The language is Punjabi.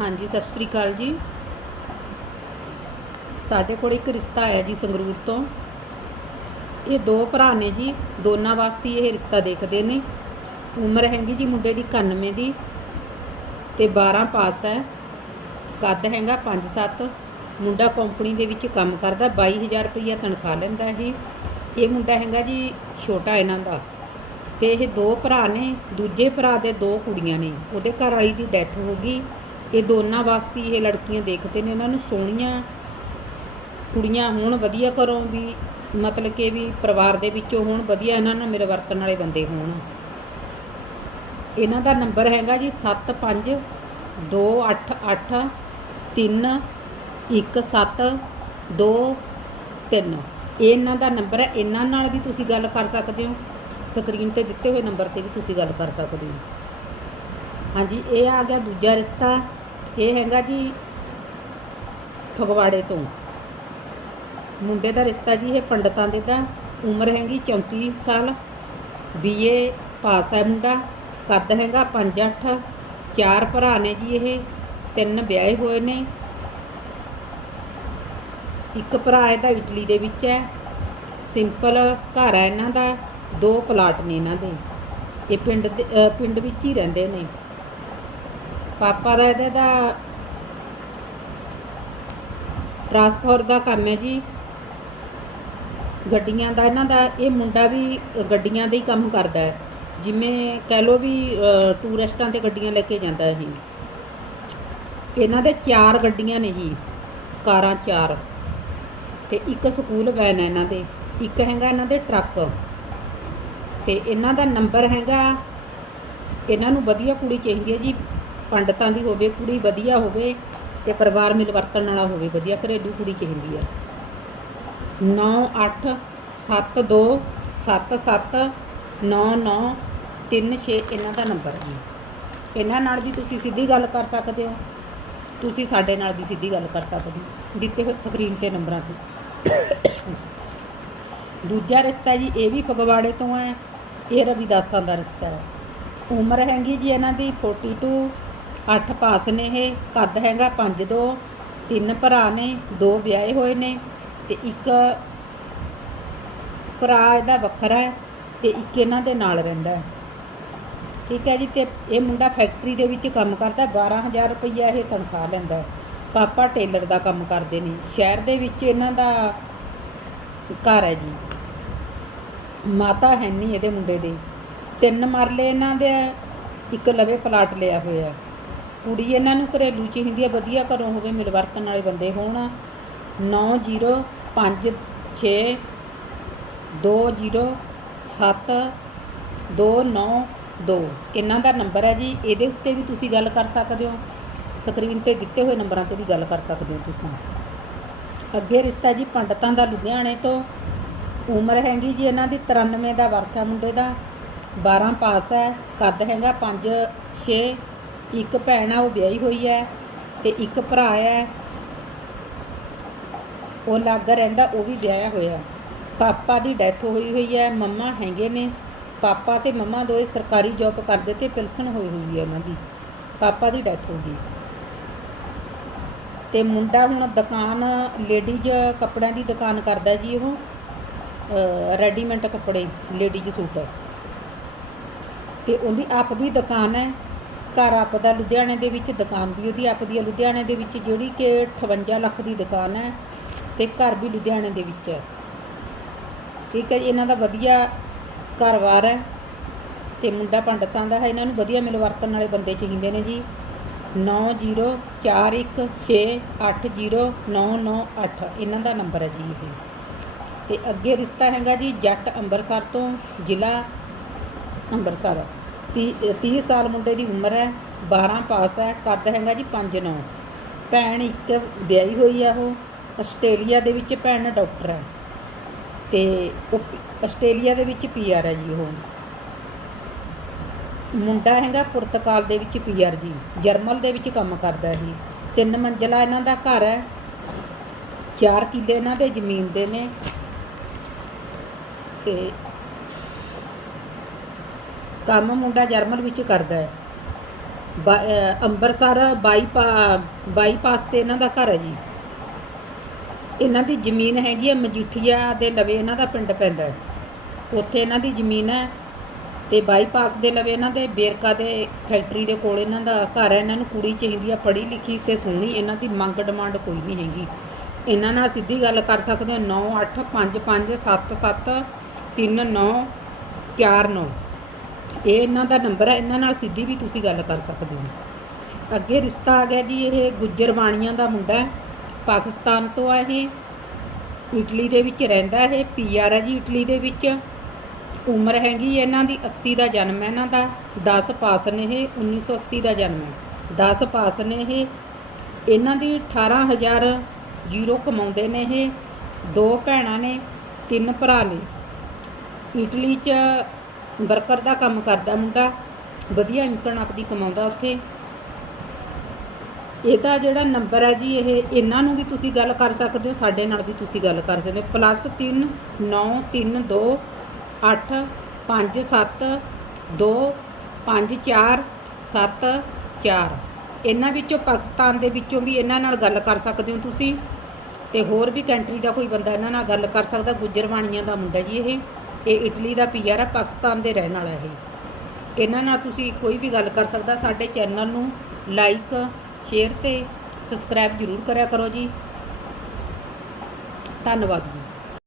ਹਾਂਜੀ, ਸਤਿ ਸ੍ਰੀ ਅਕਾਲ ਜੀ। ਸਾਡੇ ਕੋਲ ਇੱਕ ਰਿਸ਼ਤਾ ਆਇਆ ਜੀ ਸੰਗਰੂਰ ਤੋਂ। ਇਹ ਦੋ ਭਰਾ ਨੇ ਜੀ, ਦੋਨਾਂ ਵਾਸਤੇ ਇਹ ਰਿਸ਼ਤਾ ਦੇਖਦੇ ਨੇ। ਉਮਰ ਹੈਗੀ ਜੀ ਮੁੰਡੇ ਦੀ 91 ਦੀ ਤੇ 12 ਪਾਸ ਹੈ। ਕੱਦ ਹੈਗਾ 5-7 ਮੁੰਡਾ ਕੰਪਨੀ ਦੇ ਵਿੱਚ ਕੰਮ ਕਰਦਾ 22000 ਰੁਪਈਆ ਤਨਖਾਹ ਲੈਂਦਾ ਇਹ। ਇਹ ਮੁੰਡਾ ਹੈਗਾ ਜੀ ਛੋਟਾ ਇਹਨਾਂ ਦਾ। ਤੇ ਇਹ ਦੋ ਭਰਾ ਨੇ, ਦੂਜੇ ਭਰਾ ਦੇ ਦੋ ਕੁੜੀਆਂ ਨੇ। ਉਹਦੇ ਘਰ ਵਾਲੀ ਦੀ ਡੈਥ ਹੋ ਗਈ। ਇਹ ਦੋਨਾਂ ਵਾਸਤੇ ਇਹ ਲੜਕੀਆਂ ਦੇਖਦੇ ਨੇ ਇਹਨਾਂ ਨੂੰ ਸੋਹਣੀਆਂ ਕੁੜੀਆਂ ਹੋਣ, ਵਧੀਆ ਘਰੋਂ ਵੀ, ਮਤਲਬ ਕਿ ਵੀ ਪਰਿਵਾਰ ਦੇ ਵਿੱਚੋਂ ਹੋਣ, ਵਧੀਆ ਇਹਨਾਂ ਨਾਲ ਮੇਰੇ ਵਰਤਣ ਵਾਲੇ ਬੰਦੇ ਹੋਣ। ਇਹਨਾਂ ਦਾ ਨੰਬਰ ਹੈਗਾ ਜੀ 75 288 3 17 2 3 ਇਹ ਇਹਨਾਂ ਦਾ ਨੰਬਰ ਹੈ, ਇਹਨਾਂ ਨਾਲ ਵੀ ਤੁਸੀਂ ਗੱਲ ਕਰ ਸਕਦੇ ਹੋ। ਸਕਰੀਨ ਤੇ ਦਿੱਤੇ ਹੋਏ ਨੰਬਰ ਤੇ ਵੀ ਤੁਸੀਂ ਗੱਲ ਕਰ ਸਕਦੇ ਹੋ। ਹਾਂਜੀ, ਇਹ ਆ ਗਿਆ ਦੂਜਾ ਰਿਸ਼ਤਾ। ਇਹ ਹੈਗਾ ਜੀ ਫਗਵਾੜੇ ਤੋਂ। ਮੁੰਡੇ ਦਾ ਰਿਸ਼ਤਾ ਜੀ ਇਹ ਪੰਡਤਾਂ ਦੇ ਦਾ। ਉਮਰ ਹੈਗੀ 34 ਸਾਲ। ਬੀਏ ਪਾਸ ਹੈ ਮੁੰਡਾ। ਕੱਦ ਹੈਗਾ 5'8 ਚਾਰ ਭਰਾ ਨੇ ਜੀ ਇਹ। ਤਿੰਨ ਵਿਆਹੇ ਹੋਏ ਨੇ। ਇੱਕ ਭਰਾ ਇਹਦਾ ਇਟਲੀ ਦੇ ਵਿੱਚ ਹੈ। ਸਿੰਪਲ ਘਰ ਹੈ ਇਹਨਾਂ ਦਾ। ਦੋ ਪਲਾਟ ਨੇ ਇਹਨਾਂ ਦੇ। ਇਹ ਪਿੰਡ ਦੇ ਪਿੰਡ ਵਿੱਚ ਹੀ ਰਹਿੰਦੇ ਨੇ। ਪਾਪਾ ਦਾ ਇਹਦਾ ਦਾ ਟਰਾਂਸਪੋਰਟ ਦਾ ਕੰਮ ਹੈ ਜੀ। ਗੱਡੀਆਂ ਦਾ, ਇਹਨਾਂ ਦਾ, ਇਹ ਮੁੰਡਾ ਵੀ ਗੱਡੀਆਂ ਦਾ ਹੀ ਕੰਮ ਕਰਦਾ ਹੈ। ਜਿਵੇਂ ਕਹਿ ਲੋ ਵੀ ਟੂਰਿਸਟਾਂ ਤੇ ਗੱਡੀਆਂ ਲੈ ਕੇ ਜਾਂਦਾ ਇਹ। ਇਹਨਾਂ ਦੇ ਚਾਰ ਗੱਡੀਆਂ ਨੇ ਜੀ, ਕਾਰਾਂ ਚਾਰ। ਤੇ ਇੱਕ ਸਕੂਲ ਵੈਨ ਹੈ ਇਹਨਾਂ ਦੇ, ਇੱਕ ਹੈਗਾ ਇਹਨਾਂ ਦੇ ਟਰੱਕ। ਤੇ ਇਹਨਾਂ ਦਾ ਨੰਬਰ ਹੈਗਾ, ਇਹਨਾਂ ਨੂੰ ਵਧੀਆ ਕੁੜੀ ਚਾਹੀਦੀ ਹੈ ਜੀ ਪੰਡਤਾਂ ਦੀ ਹੋਵੇ, ਕੁੜੀ ਵਧੀਆ ਹੋਵੇ ਤੇ ਪਰਿਵਾਰ ਮਿਲਵਰਤਣ ਵਾਲਾ ਹੋਵੇ, ਵਧੀਆ ਘਰੇਲੂ ਕੁੜੀ ਚਾਹੀਦੀ ਹੈ 9872779936 ਇਹਨਾਂ ਦਾ ਨੰਬਰ ਹੈ ਇਹਨਾਂ ਨਾਲ ਵੀ ਤੁਸੀਂ ਸਿੱਧੀ ਗੱਲ ਕਰ ਸਕਦੇ ਹੋ। ਤੁਸੀਂ ਸਾਡੇ ਨਾਲ ਵੀ ਸਿੱਧੀ ਗੱਲ ਕਰ ਸਕਦੇ ਹੋ। ਦਿੱਤੇ ਹੋਏ ਸਕਰੀਨ ਤੇ ਨੰਬਰਾਂ ਤੇ। ਦੂਜਾ ਰਿਸ਼ਤਾ ਜੀ, ਇਹ ਵੀ ਫਗਵਾੜੇ ਤੋਂ ਹੈ। ਇਹ ਰਵਿਦਾਸਾਂ ਦਾ ਰਿਸ਼ਤਾ ਹੈ। ਉਮਰ ਹੈਗੀ ਜੀ ਇਹਨਾਂ ਦੀ 42 ਅੱਠ ਪਾਸ ਨੇ ਇਹ, ਕੱਦ ਹੈਗਾ 5'2 ਤਿੰਨ ਭਰਾ ਨੇ, ਦੋ ਵਿਆਹੇ ਹੋਏ ਨੇ ਤੇ ਇੱਕ ਭਰਾ ਇਹਦਾ ਵੱਖਰਾ ਹੈ ਤੇ ਇੱਕ ਇਹਨਾਂ ਦੇ ਨਾਲ ਰਹਿੰਦਾ ਹੈ। ਠੀਕ ਹੈ ਜੀ, ਤੇ ਇਹ ਮੁੰਡਾ ਫੈਕਟਰੀ ਦੇ ਵਿੱਚ ਕੰਮ ਕਰਦਾ 12000 ਰੁਪਈਆ ਇਹ ਤਨਖਾਹ ਲੈਂਦਾ ਪਾਪਾ ਟੇਲਰ ਦਾ ਕੰਮ ਕਰਦੇ ਨੇ, ਸ਼ਹਿਰ ਦੇ ਵਿੱਚ ਇਹਨਾਂ ਦਾ ਘਰ ਹੈ ਜੀ। ਮਾਤਾ ਹੈ ਨਹੀਂ ਇਹਦੇ ਮੁੰਡੇ ਦੇ। ਤਿੰਨ ਮਰਲੇ ਇਹਨਾਂ ਦੇ ਇੱਕ ਲਵੇ ਪਲਾਟ ਲਿਆ ਹੋਇਆ ਕੁੜੀ ਇਹਨਾਂ ਨੂੰ ਘਰੇਲੂ ਚਾਹੀਦੀ ਹੈ ਵਧੀਆ ਘਰੋਂ ਹੋਵੇ ਮਿਲਵਰਤਨ ਵਾਲੇ ਬੰਦੇ ਹੋਣ। 9056 207 292 ਇਹਨਾਂ ਦਾ ਨੰਬਰ ਹੈ ਜੀ। ਇਹਦੇ ਉੱਤੇ ਵੀ ਤੁਸੀਂ ਗੱਲ ਕਰ ਸਕਦੇ ਹੋ। ਸਕਰੀਨ ਤੇ ਦਿੱਤੇ ਹੋਏ ਨੰਬਰਾਂ ਤੇ ਵੀ ਗੱਲ ਕਰ ਸਕਦੇ ਹੋ ਤੁਸੀਂ। ਅੱਗੇ ਰਿਸ਼ਤਾ ਜੀ ਪੰਡਤਾਂ ਦਾ ਲੁਧਿਆਣੇ ਤੋਂ। ਉਮਰ ਹੈਗੀ ਜੀ ਇਹਨਾਂ ਦੀ 93 ਦਾ ਵਰਥ ਹੈ ਮੁੰਡੇ ਦਾ। 12 ਪਾਸ ਹੈ। ਕੱਦ ਹੈਗਾ 5 6 ਇੱਕ ਭੈਣ ਆ, ਉਹ ਵਿਆਹੀ ਹੋਈ ਹੈ ਤੇ ਇੱਕ ਭਰਾ ਹੈ। ਉਹ ਲੱਗ ਰਹਿੰਦਾ, ਉਹ ਵੀ ਵਿਆਹਿਆ ਹੋਇਆ। ਪਾਪਾ ਦੀ ਡੈਥ ਹੋਈ ਹੋਈ ਹੈ, ਮੰਮਾ ਹੈਗੇ ਨੇ। ਪਾਪਾ ਤੇ ਮੰਮਾ ਦੋਏ ਸਰਕਾਰੀ ਜੌਬ ਕਰਦੇ ਤੇ ਪਿਲਸਣ ਹੋਈ ਹੋਈ ਹੈ ਉਹਨਾਂ ਦੀ। ਪਾਪਾ ਦੀ ਡੈਥ ਹੋ ਗਈ। ਤੇ ਮੁੰਡਾ ਹੁਣ ਦੁਕਾਨ ਲੇਡੀਜ਼ ਕੱਪੜਿਆਂ ਦੀ ਦੁਕਾਨ ਕਰਦਾ ਜੀ ਉਹ ਰੈਡੀਮੇਡ ਕੱਪੜੇ ਲੇਡੀਜ਼ ਸੂਟ। ਤੇ ਉਹਦੀ ਆਪ ਦੀ ਦੁਕਾਨ ਹੈ। ਘਰ ਆਪਦਾ ਲੁਧਿਆਣੇ ਦੇ ਵਿੱਚ, ਦੁਕਾਨ ਵੀ ਉਹਦੀ ਆਪਦੀ ਹੈ, ਲੁਧਿਆਣੇ ਦੇ ਵਿੱਚ ਜਿਹੜੀ ਕਿ 58 ਲੱਖ ਦੀ ਦੁਕਾਨ ਹੈ ਤੇ ਘਰ ਵੀ ਲੁਧਿਆਣੇ ਦੇ ਵਿੱਚ ਹੈ। ਠੀਕ ਹੈ ਜੀ, ਇਹਨਾਂ ਦਾ ਵਧੀਆ ਘਰ-ਬਾਰ ਹੈ ਤੇ ਮੁੰਡਾ ਪੰਡਤਾਂ ਦਾ ਹੈ, ਇਹਨਾਂ ਨੂੰ ਵਧੀਆ ਮਿਲ ਵਰਤਣ ਵਾਲੇ ਬੰਦੇ ਚਾਹੀਦੇ ਨੇ ਜੀ। 9041680998 ਇਹਨਾਂ ਦਾ ਨੰਬਰ ਹੈ ਜੀ ਇਹ। ਤੇ ਅੱਗੇ ਰਿਸ਼ਤਾ ਹੈਗਾ ਜੀ ਜੱਟ ਅੰਮ੍ਰਿਤਸਰ ਤੋਂ ਜ਼ਿਲ੍ਹਾ ਅੰਮ੍ਰਿਤਸਰ 30 ਸਾਲ ਮੁੰਡੇ ਦੀ ਉਮਰ ਹੈ 12 ਪਾਸ ਹੈ, ਕੱਦ ਹੈਗਾ ਜੀ 5'9 ਭੈਣ ਇੱਕ ਵਿਆਹੀ ਹੋਈ ਆ ਉਹ, ਆਸਟ੍ਰੇਲੀਆ ਦੇ ਵਿੱਚ ਭੈਣ ਡਾਕਟਰ ਹੈ। ਤੇ ਉਹ ਆਸਟ੍ਰੇਲੀਆ ਦੇ ਵਿੱਚ ਪੀਆਰ ਹੈ ਜੀ ਉਹ। ਮੁੰਡਾ ਹੈਗਾ ਪੁਰਤਗਾਲ ਦੇ ਵਿੱਚ ਪੀਆਰ ਜੀ, ਜਰਮਨ ਦੇ ਵਿੱਚ ਕੰਮ ਕਰਦਾ ਜੀ ਤਿੰਨ ਮੰਜ਼ਲਾ ਇਹਨਾਂ ਦਾ ਘਰ ਹੈ। 4 ਕਿੱਲੇ ਇਹਨਾਂ ਦੇ ਜ਼ਮੀਨ ਦੇ ਨੇ। ਤੇ ਕੰਮ ਮੁੰਡਾ ਜਰਮਨ ਵਿੱਚ ਕਰਦਾ ਹੈ। ਬਾ- ਅਹ ਬਾਈਪਾ ਬਾਈਪਾਸ ਤੇ ਇਹਨਾਂ ਦਾ ਘਰ ਹੈ ਜੀ। ਇਹਨਾਂ ਦੀ ਜ਼ਮੀਨ ਹੈਗੀ ਹੈ ਮਜੀਠੀਆ ਦੇ ਲਵੇ ਇਹਨਾਂ ਦਾ ਪਿੰਡ ਪੈਂਦਾ ਹੈ। ਉੱਥੇ ਇਹਨਾਂ ਦੀ ਜ਼ਮੀਨ ਹੈ ਤੇ ਬਾਈਪਾਸ ਦੇ ਲਵੇ ਇਹਨਾਂ ਦੇ ਬੇਰਕਾ ਦੇ ਫੈਕਟਰੀ ਦੇ ਕੋਲ ਇਹਨਾਂ ਦਾ ਘਰ ਹੈ। ਇਹਨਾਂ ਨੂੰ ਕੁੜੀ ਚਾਹੀਦੀ ਆ ਪੜ੍ਹੀ ਲਿਖੀ ਤੇ ਸੋਹਣੀ ਇਹਨਾਂ ਦੀ ਮੰਗ ਡਿਮਾਂਡ ਕੋਈ ਨਹੀਂ ਹੈਗੀ। ਇਹਨਾਂ ਨਾਲ ਸਿੱਧੀ ਗੱਲ ਕਰ ਸਕਦੇ ਹੋ 9 ਇਹ ਇਹਨਾਂ ਦਾ ਨੰਬਰ ਹੈ, ਇਹਨਾਂ ਨਾਲ ਸਿੱਧੀ ਵੀ ਤੁਸੀਂ ਗੱਲ ਕਰ ਸਕਦੇ ਹੋ। ਅੱਗੇ ਰਿਸ਼ਤਾ ਆ ਗਿਆ ਜੀ, ਇਹ ਗੁੱਜਰ ਬਾਣੀਆਂ ਦਾ ਮੁੰਡਾ ਹੈ, ਪਾਕਿਸਤਾਨ ਤੋਂ ਆ ਇਹ। ਇਟਲੀ ਦੇ ਵਿੱਚ ਰਹਿੰਦਾ ਇਹ ਪੀਆਰ ਹੈ ਜੀ ਇਟਲੀ ਦੇ ਵਿੱਚ। ਉਮਰ ਹੈਗੀ ਇਹਨਾਂ ਦੀ 80 ਦਾ ਜਨਮ ਹੈ ਇਹਨਾਂ ਦਾ 10 ਪਾਸ ਨੇ ਇਹ 1980 ਦਾ ਜਨਮ ਹੈ। 10 ਪਾਸ ਨੇ ਇਹ। ਇਹਨਾਂ ਦੀ 18000 ਜੀਰੋ ਕਮਾਉਂਦੇ ਨੇ ਇਹ। ਦੋ ਭੈਣਾਂ ਨੇ, ਤਿੰਨ ਭਰਾ ਨੇ। ਇਟਲੀ 'ਚ ਵਰਕਰ ਦਾ ਕੰਮ ਕਰਦਾ ਮੁੰਡਾ, ਵਧੀਆ ਇਨਕਮ ਆਪਦੀ ਕਮਾਉਂਦਾ ਉੱਥੇ। ਇਹਦਾ ਜਿਹੜਾ ਨੰਬਰ ਹੈ ਜੀ, ਇਹ ਇਹਨਾਂ ਨੂੰ ਵੀ ਤੁਸੀਂ ਗੱਲ ਕਰ ਸਕਦੇ ਹੋ, ਸਾਡੇ ਨਾਲ ਵੀ ਤੁਸੀਂ ਗੱਲ ਕਰ ਸਕਦੇ ਹੋ। ਪਲੱਸ 3 9 3 2 8 5 7 2 5 4 7 4 ਇਹਨਾਂ ਵਿੱਚੋਂ ਪਾਕਿਸਤਾਨ ਦੇ ਵਿੱਚੋਂ ਵੀ ਇਹਨਾਂ ਨਾਲ ਗੱਲ ਕਰ ਸਕਦੇ ਹੋ ਤੁਸੀਂ। ਤੇ ਹੋਰ ਵੀ ਕੰਟਰੀ ਦਾ ਕੋਈ ਬੰਦਾ ਇਹਨਾਂ ਨਾਲ ਗੱਲ ਕਰ ਸਕਦਾ, ਗੁੱਜਰਵਾਣੀਆਂ ਦਾ ਮੁੰਡਾ ਜੀ ਇਹ। ਇਹ ਇਟਲੀ ਦਾ ਪੀਆਰ ਹੈ ਪਾਕਿਸਤਾਨ ਦੇ ਰਹਿਣ ਵਾਲਾ ਇਹ। ਇਹਨਾਂ ਨਾਲ ਤੁਸੀਂ ਕੋਈ ਵੀ ਗੱਲ ਕਰ ਸਕਦਾ, ਸਾਡੇ ਚੈਨਲ ਨੂੰ ਲਾਈਕ ਸ਼ੇਅਰ ਤੇ ਸਬਸਕ੍ਰਾਈਬ ਜ਼ਰੂਰ ਕਰਿਆ ਕਰੋ ਜੀ। ਧੰਨਵਾਦ ਜੀ।